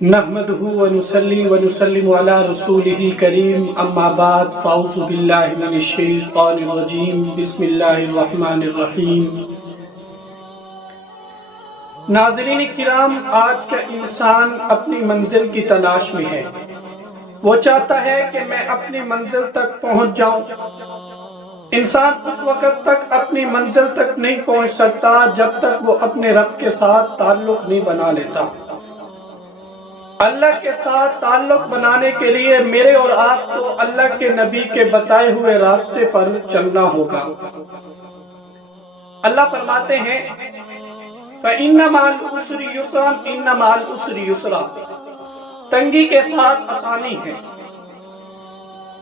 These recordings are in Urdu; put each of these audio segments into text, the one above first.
نحمده ونصلي ونسلم على رسوله الكريم اما بعد فاعوذ بالله من الشيطان الرجيم بسم الله الرحمن الرحیم۔ ناظرین کرام، آج کا انسان اپنی منزل کی تلاش میں ہے۔ وہ چاہتا ہے کہ میں اپنی منزل تک پہنچ جاؤں۔ انسان اس وقت تک اپنی منزل تک نہیں پہنچ سکتا جب تک وہ اپنے رب کے ساتھ تعلق نہیں بنا لیتا۔ اللہ کے ساتھ تعلق بنانے کے لیے میرے اور آپ کو اللہ کے نبی کے بتائے ہوئے راستے پر چلنا ہوگا۔ اللہ فرماتے ہیں فَإِنَّ مَعَ الْعُسْرِ يُسْرًا إِنَّ مَعَ الْعُسْرِ يُسْرًا، تنگی کے ساتھ آسانی ہے۔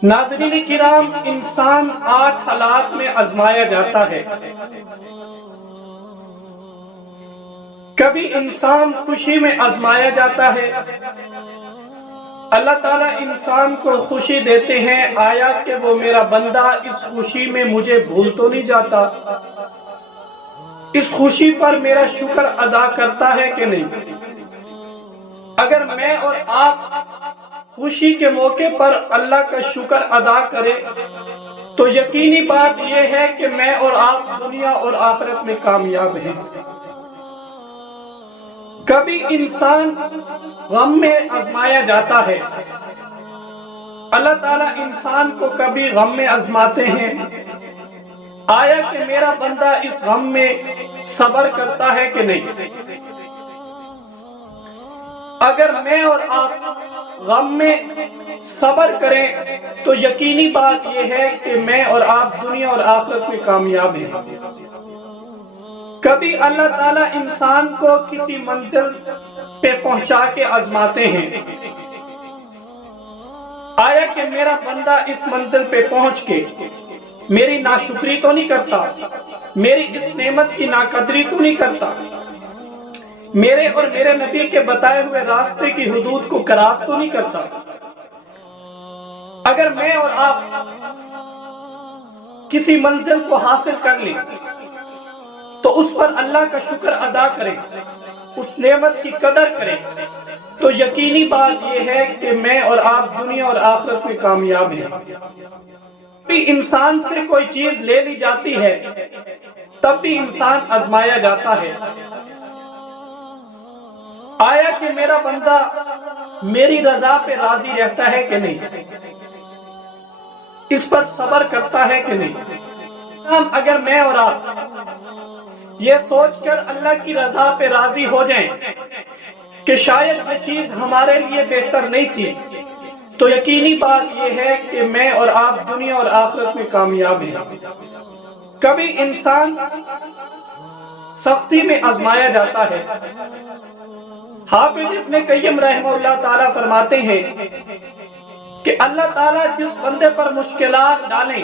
ناظرین کرام، انسان 8 حالات میں آزمایا جاتا ہے۔ کبھی انسان خوشی میں آزمایا جاتا ہے۔ اللہ تعالیٰ انسان کو خوشی دیتے ہیں، آیا کہ وہ میرا بندہ اس خوشی میں مجھے بھول تو نہیں جاتا، اس خوشی پر میرا شکر ادا کرتا ہے کہ نہیں۔ اگر میں اور آپ خوشی کے موقع پر اللہ کا شکر ادا کریں تو یقینی بات یہ ہے کہ میں اور آپ دنیا اور آخرت میں کامیاب ہیں۔ کبھی انسان غم میں آزمایا جاتا ہے۔ اللہ تعالیٰ انسان کو کبھی غم میں آزماتے ہیں، آیا کہ میرا بندہ اس غم میں صبر کرتا ہے کہ نہیں۔ اگر میں اور آپ غم میں صبر کریں تو یقینی بات یہ ہے کہ میں اور آپ دنیا اور آخرت میں کامیاب ہیں۔ کبھی اللہ تعالیٰ انسان کو کسی منزل پہ پہنچا کے آزماتے ہیں، آیا کہ میرا بندہ اس منزل پہ پہنچ کے میری ناشکری تو نہیں کرتا، میری اس نعمت کی ناقدری تو نہیں کرتا، میرے اور میرے نبی کے بتائے ہوئے راستے کی حدود کو کراس تو نہیں کرتا۔ اگر میں اور آپ کسی منزل کو حاصل کر لیں تو اس پر اللہ کا شکر ادا کریں، اس نعمت کی قدر کریں، تو یقینی بات یہ ہے کہ میں اور آپ دنیا اور آخرت میں کامیاب ہیں۔ بھی انسان سے کوئی چیز لے لی جاتی ہے تب بھی انسان آزمایا جاتا ہے، آیا کہ میرا بندہ میری رضا پہ راضی رہتا ہے کہ نہیں، اس پر صبر کرتا ہے کہ نہیں۔ اگر میں اور آپ یہ سوچ کر اللہ کی رضا پہ راضی ہو جائیں کہ شاید یہ چیز ہمارے لیے بہتر نہیں تھی، تو یقینی بات یہ ہے کہ میں اور آپ دنیا اور آخرت میں کامیاب ہیں۔ کبھی انسان سختی میں آزمایا جاتا ہے۔ حافظ ابن قیم رحمہ اللہ تعالیٰ فرماتے ہیں کہ اللہ تعالیٰ جس بندے پر مشکلات ڈالیں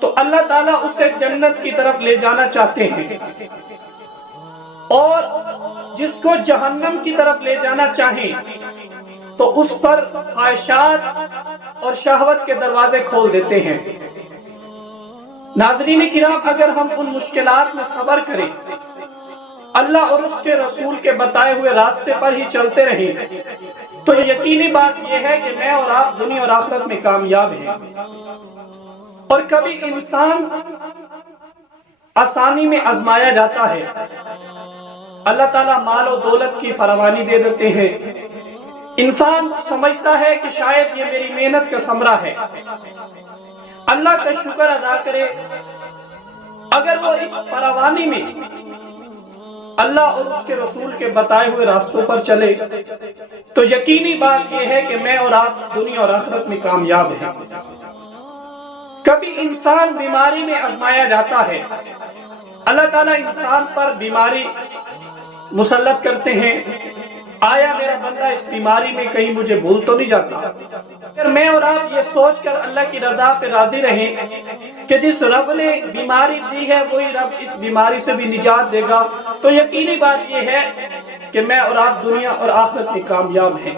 تو اللہ تعالیٰ اسے جنت کی طرف لے جانا چاہتے ہیں، اور جس کو جہنم کی طرف لے جانا چاہیں تو اس پر خواہشات اور شہوت کے دروازے کھول دیتے ہیں۔ ناظرین کرام، اگر ہم ان مشکلات میں صبر کریں، اللہ اور اس کے رسول کے بتائے ہوئے راستے پر ہی چلتے رہیں، تو یقینی بات یہ ہے کہ میں اور آپ دنیا اور آخرت میں کامیاب ہیں۔ اور کبھی انسان آسانی میں آزمایا جاتا ہے۔ اللہ تعالیٰ مال و دولت کی فراوانی دے دیتے ہیں، انسان سمجھتا ہے کہ شاید یہ میری محنت کا ثمرہ ہے، اللہ کا شکر ادا کرے۔ اگر وہ اس فراوانی میں اللہ اور اس کے رسول کے بتائے ہوئے راستوں پر چلے تو یقینی بات یہ ہے کہ میں اور آپ دنیا اور آخرت میں کامیاب ہیں۔ کبھی انسان بیماری میں آزمایا جاتا ہے۔ اللہ تعالیٰ انسان پر بیماری مسلط کرتے ہیں، آیا میرا بندہ اس بیماری میں کہیں مجھے بھول تو نہیں جاتا۔ اگر میں اور آپ یہ سوچ کر اللہ کی رضا پہ راضی رہیں کہ جس رب نے بیماری دی ہے وہی رب اس بیماری سے بھی نجات دے گا، تو یقینی بات یہ ہے کہ میں اور آپ دنیا اور آخرت میں کامیاب ہیں۔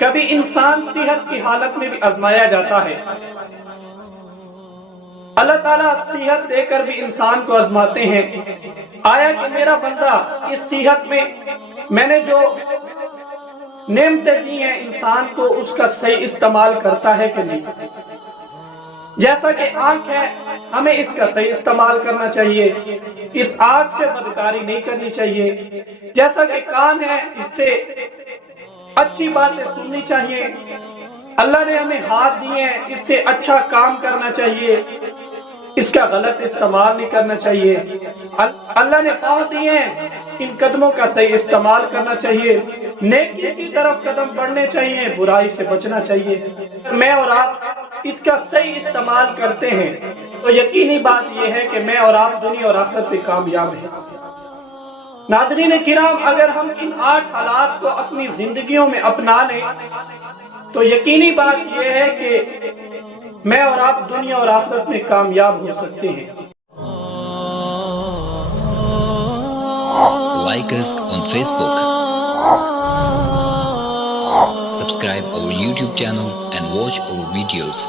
کبھی انسان صحت کی حالت میں بھی آزمایا جاتا ہے۔ اللہ تعالیٰ صحت دے کر بھی انسان کو آزماتے ہیں، آیا کہ میرا بندہ اس صحت میں نے جو نعمتیں دی ہیں انسان کو اس کا صحیح استعمال کرتا ہے کہ نہیں؟ جیسا کہ آنکھ ہے، ہمیں اس کا صحیح استعمال کرنا چاہیے، اس آنکھ سے بدکاری نہیں کرنی چاہیے۔ جیسا کہ کان ہے، اس سے اچھی باتیں سننی چاہیے۔ اللہ نے ہمیں ہاتھ دیے ہیں، اس سے اچھا کام کرنا چاہیے، اس کا غلط استعمال نہیں کرنا چاہیے۔ اللہ نے پاؤں دیے ہیں، ان قدموں کا صحیح استعمال کرنا چاہیے، نیکی کی طرف قدم بڑھنے چاہیے، برائی سے بچنا چاہیے۔ میں اور آپ اس کا صحیح استعمال کرتے ہیں تو یقینی بات یہ ہے کہ میں اور آپ دنیا اور آخرت میں کامیاب ہیں۔ ناظرین کرام، اگر ہم ان 8 حالات کو اپنی زندگیوں میں اپنا لیں تو یقینی بات یہ ہے کہ میں اور آپ دنیا اور آخرت میں کامیاب ہو سکتے ہیں۔ Like us on Facebook. Subscribe our YouTube channel and watch our videos.